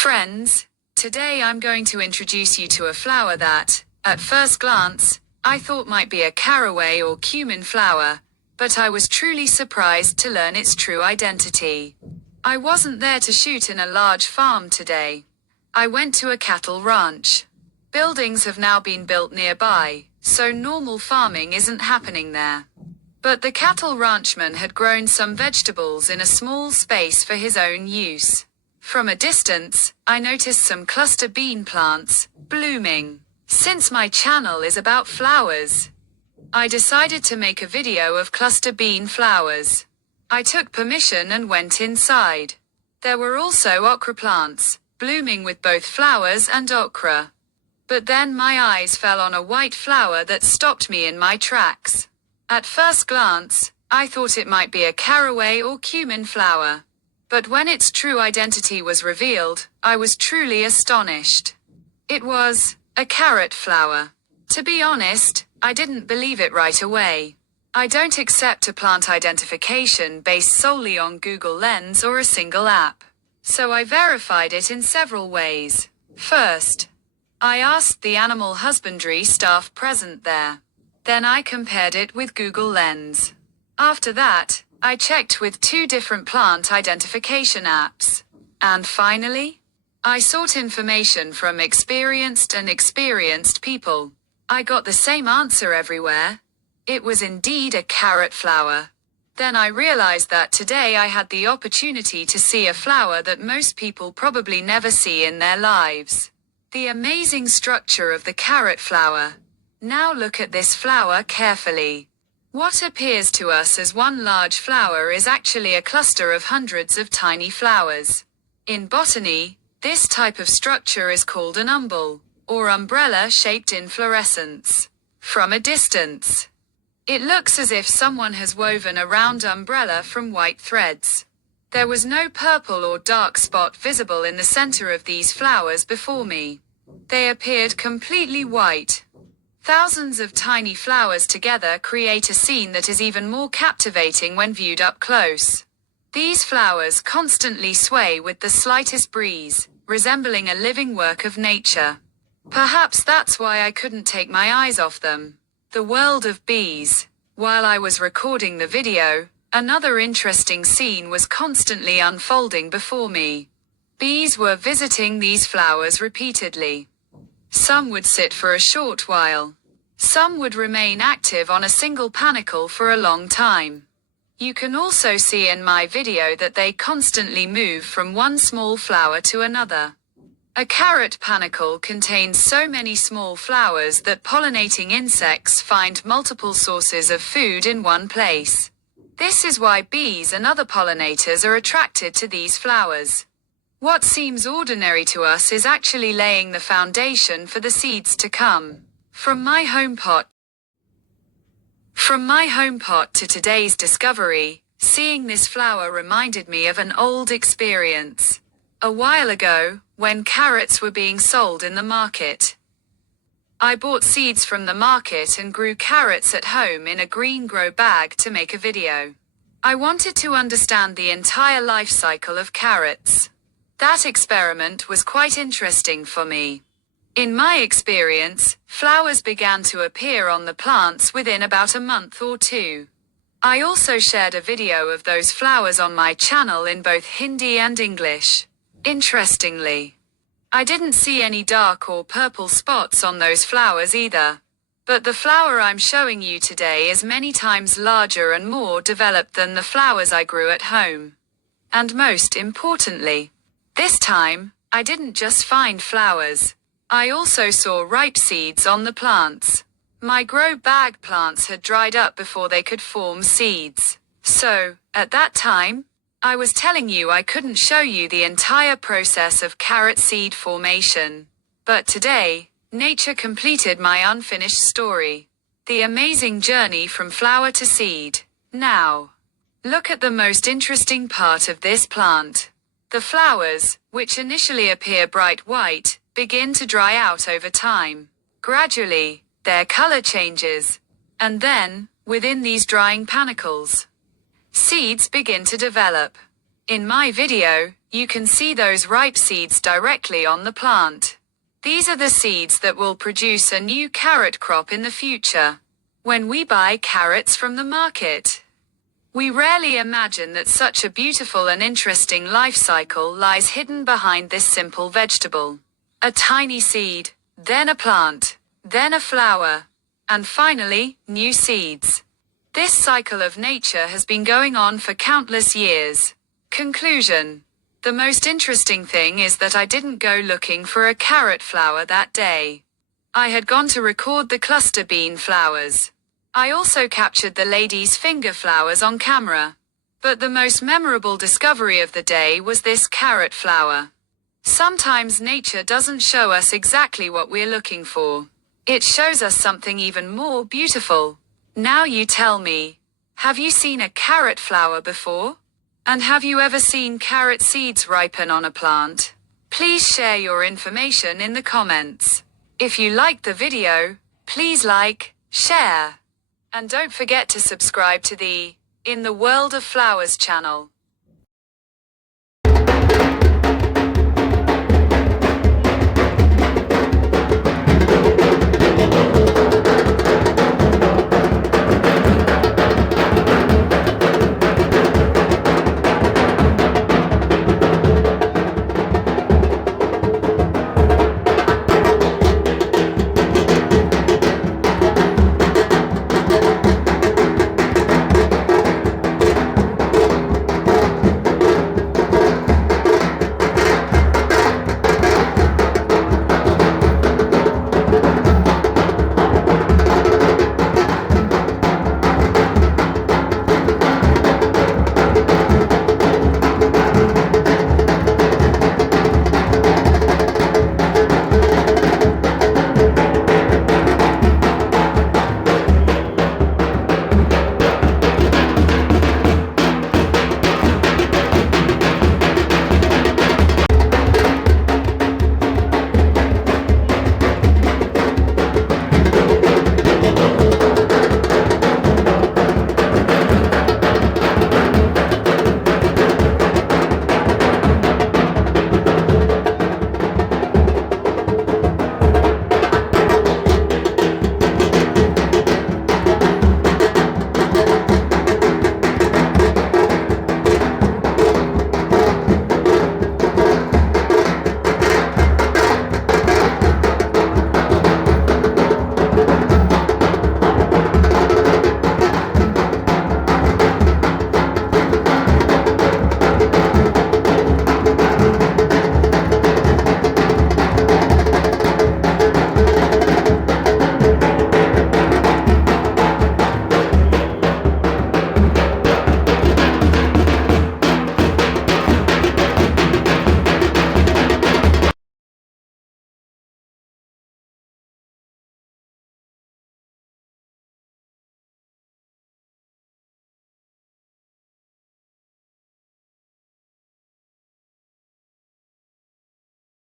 Friends, today I'm going to introduce you to a flower that, at first glance, I thought might be a caraway or cumin flower, but I was truly surprised to learn its true identity. I wasn't there to shoot in a large farm today. I went to a cattle ranch. Buildings have now been built nearby, so normal farming isn't happening there. But the cattle ranchman had grown some vegetables in a small space for his own use. From a distance, I noticed some cluster bean plants, blooming. Since my channel is about flowers, I decided to make a video of cluster bean flowers. I took permission and went inside. There were also okra plants, blooming with both flowers and okra. But then my eyes fell on a white flower that stopped me in my tracks. At first glance, I thought it might be a caraway or cumin flower. But when its true identity was revealed, I was truly astonished. It was a carrot flower. To be honest, I didn't believe it right away. I don't accept a plant identification based solely on Google Lens or a single app. So I verified it in several ways. First, I asked the animal husbandry staff present there. Then I compared it with Google Lens. After that, I checked with 2 different plant identification apps. And finally, I sought information from experienced and inexperienced people. I got the same answer everywhere. It was indeed a carrot flower. Then I realized that today I had the opportunity to see a flower that most people probably never see in their lives. The amazing structure of the carrot flower. Now look at this flower carefully. What appears to us as one large flower is actually a cluster of hundreds of tiny flowers. In botany, this type of structure is called an umbel, or umbrella-shaped inflorescence. From a distance, it looks as if someone has woven a round umbrella from white threads. There was no purple or dark spot visible in the center of these flowers before me. They appeared completely white. Thousands of tiny flowers together create a scene that is even more captivating when viewed up close. These flowers constantly sway with the slightest breeze, resembling a living work of nature. Perhaps that's why I couldn't take my eyes off them. The world of bees. While I was recording the video, another interesting scene was constantly unfolding before me. Bees were visiting these flowers repeatedly. Some would sit for a short while. Some would remain active on a single panicle for a long time. You can also see in my video that they constantly move from one small flower to another. A carrot panicle contains so many small flowers that pollinating insects find multiple sources of food in one place. This is why bees and other pollinators are attracted to these flowers. What seems ordinary to us is actually laying the foundation for the seeds to come. From my home pot to today's discovery, seeing this flower reminded me of an old experience. A while ago, when carrots were being sold in the market, I bought seeds from the market and grew carrots at home in a green grow bag to make a video. I wanted to understand the entire life cycle of carrots. That experiment was quite interesting for me. In my experience, flowers began to appear on the plants within about a month or 2. I also shared a video of those flowers on my channel in both Hindi and English. Interestingly, I didn't see any dark or purple spots on those flowers either. But the flower I'm showing you today is many times larger and more developed than the flowers I grew at home. And most importantly, this time, I didn't just find flowers. I also saw ripe seeds on the plants. My grow bag plants had dried up before they could form seeds. So, at that time, I was telling you I couldn't show you the entire process of carrot seed formation. But today, nature completed my unfinished story. The amazing journey from flower to seed. Now, look at the most interesting part of this plant. The flowers, which initially appear bright white, begin to dry out over time. Gradually, their color changes. And then, within these drying panicles, seeds begin to develop. In my video, you can see those ripe seeds directly on the plant. These are the seeds that will produce a new carrot crop in the future. When we buy carrots from the market, we rarely imagine that such a beautiful and interesting life cycle lies hidden behind this simple vegetable. A tiny seed, then a plant, then a flower, and finally, new seeds. This cycle of nature has been going on for countless years. Conclusion. The most interesting thing is that I didn't go looking for a carrot flower that day. I had gone to record the cluster bean flowers. I also captured the lady's finger flowers on camera. But the most memorable discovery of the day was this carrot flower. Sometimes nature doesn't show us exactly what we're looking for. It shows us something even more beautiful. Now you tell me, have you seen a carrot flower before? And have you ever seen carrot seeds ripen on a plant? Please share your information in the comments. If you liked the video, please like, share. And don't forget to subscribe to the In the World of Flowers channel.